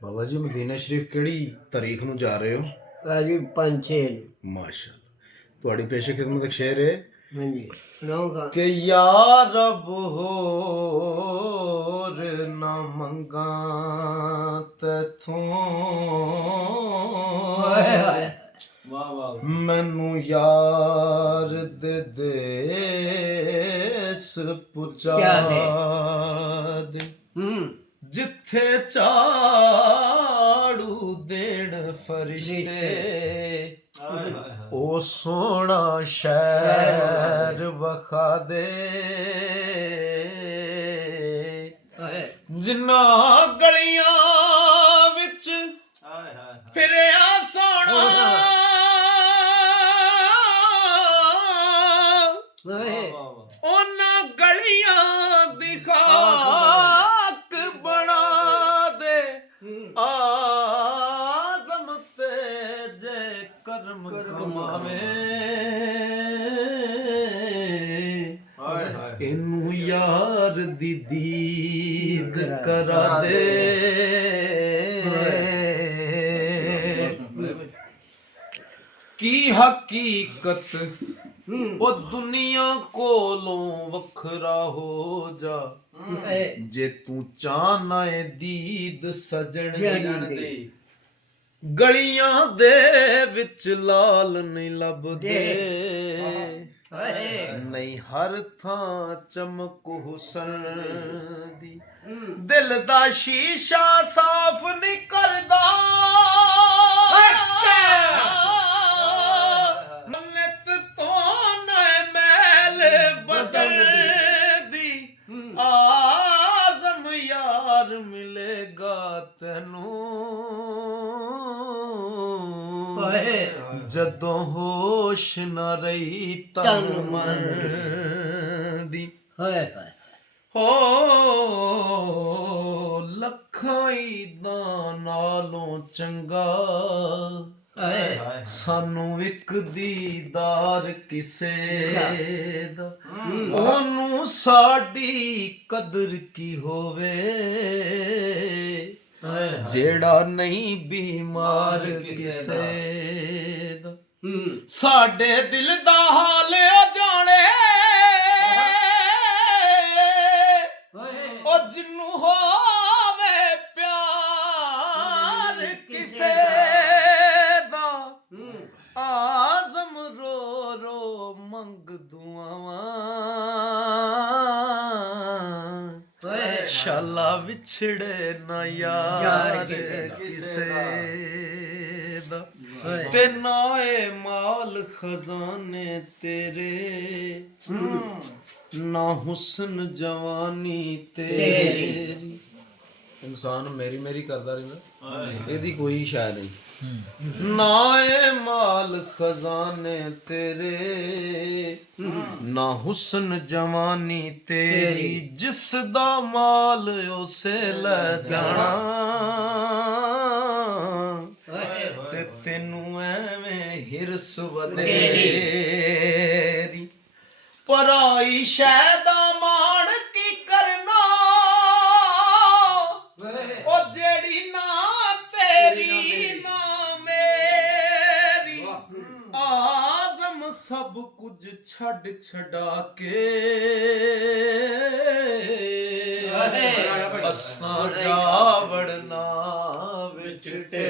ਬਾਬਾ ਜੀ ਮਦੀਨਾ ਸ਼ਰੀਫ ਕਿਹੜੀ ਤਾਰੀਖ ਨੂੰ ਜਾ ਰਹੇ ਹੋ? ਜੀ 5-6 ਮਾਸ਼ਾਅੱਲਾ। ਤੁਹਾਡੀ ਪੇਸ਼ੇ ਖਿਦਮਤ ਇੱਕ ਸ਼ੇਰ ਹੈ ਹਾਂਜੀ ਸੁਣਾਊਗਾ ਕਿ ਯਾ ਰੱਬ ਹੋਰ ਨਾ ਮੰਗਾ ਤੈਥੋਂ, ਵਾਹ ਵਾਹ ਮੈਨੂੰ ਯਾਰ ਦੇ ਦੇਸ ਪੁਚਾ ਦੇ ਜਿੱਥੇ ਝਾੜੂ ਦੇਣ ਫਰਿਸ਼ਤੇ, ਉਹ ਸੋਹਣਾ ਸ਼ਹਿਰ ਵਖਾ ਦੇ ਜਿਨ੍ਹਾਂ ਗਲੀਆਂ ਵਿੱਚ ਫਿਰਿਆ ਸੋਹਣਾ, ਉਹਨਾਂ ਗਲੀਆਂ ਦੀ ਖਾਕ ਬਣਾ ਦੇ ਆਜ਼ਮ ਤੇ ਜੇ ਕਰਮ ਕਮਾਵੇ, ਇਹਨੂੰ ਯਾਰ ਦੀ ਦੀਦ ਕਰਾ ਦੇ। ਕੀ ਹਕੀਕਤ ਉਹ ਦੁਨੀਆ ਕੋਲੋਂ ਵੱਖਰਾ ਹੋ ਜਾ, ਜੇ ਤੂੰ ਚਾਹਨਾ ਏ ਦੀਦ ਸਜਣ ਦੀ, ਗਲੀਆਂ ਦੇ ਵਿੱਚ ਲਾਲ ਨਹੀਂ ਲੱਭਦੇ, ਨਹੀਂ ਹਰ ਥਾਂ ਚਮਕ ਹੁਸਨ ਦੀ, ਦਿਲ ਦਾ ਸ਼ੀਸ਼ਾ ਸਾਫ਼ ਨਹੀਂ ਕਰਦਾ, ਮੰਨਤ ਤੋਂ ਨਾ ਮੈਲ ਬਦਲ ਦੀ, ਆਜ਼ਮ ਯਾਰ ਮਿਲੇਗਾ ਤੈਨੂੰ ਜਦੋਂ ਹੋਸ਼ ਨਾ ਰਹੀ ਤਨ ਮਨ ਦੀ। ਹੋ ਲੱਖਾਂ ਈਦਾਂ ਨਾਲੋਂ ਚੰਗਾ ਸਾਨੂੰ ਇੱਕ ਦੀਦਾਰ ਕਿਸੇ ਦਾ, ਉਹਨੂੰ ਸਾਡੀ ਕਦਰ ਕੀ ਹੋਵੇ, ਜਿਹੜਾ ਨਹੀਂ ਬਿਮਾਰ ਕਿਸੇ ਦਾ, ਸਾਡੇ ਦਿਲ ਦਾ ਹਾਲ ਜਾਣੇ, ਉਹ ਜਿਹਨੂੰ ਹੋਵੇ ਪਿਆਰ ਕਿਸੇ ਦਾ, ਆਜ਼ਮ ਰੋ ਰੋ ਮੰਗ ਦੁਆਵਾਂ, ਸ਼ਾਲਾ ਵਿਛੜੇ ਨਾ ਯਾਰ ਕਿਸੇ ਦਾ, ਤੇ ਨਾ ਏ ਮਾਲ ਖਜ਼ਾਨੇ ਤੇਰੇ, ਨਾ ਹੁਸਨ ਜਵਾਨੀ ਤੇਰੀ। ਇਨਸਾਨ ਮੇਰੀ ਮੇਰੀ ਕਰਦਾ ਰਹਿੰਦਾ, ਇਹਦੀ ਕੋਈ ਸ਼ੈ ਨਹੀਂ। ਨਾ ਏ ਮਾਲ ਖਜ਼ਾਨੇ ਤੇਰੇ, ਨਾ ਹੁਸਨ ਜਵਾਨੀ ਤੇਰੀ, ਜਿਸ ਦਾ ਮਾਲ ਉਸੇ ਲੈ ਜਾਣਾ, ਤੇ ਤੈਨੂੰ ਐਵੇਂ ਹਿਰਸ ਵਧੇਰੀ, ਪਰਾਈ ਸ਼ੈ ਦਾ ਮਾਣ ਕੀ ਕਰਨਾ, ਉਹ ਜਿਹੜੀ ਨਾ ਤੇਰੀ ਨਾ ਮੇਰੀ, ਆਜ਼ਮ ਸਭ ਕੁਝ ਛੱਡ ਛਡਾ ਕੇ ਅਸਾਂ ਜਾ ਵੜਨਾ ਵਿੱਚ ਟੇ।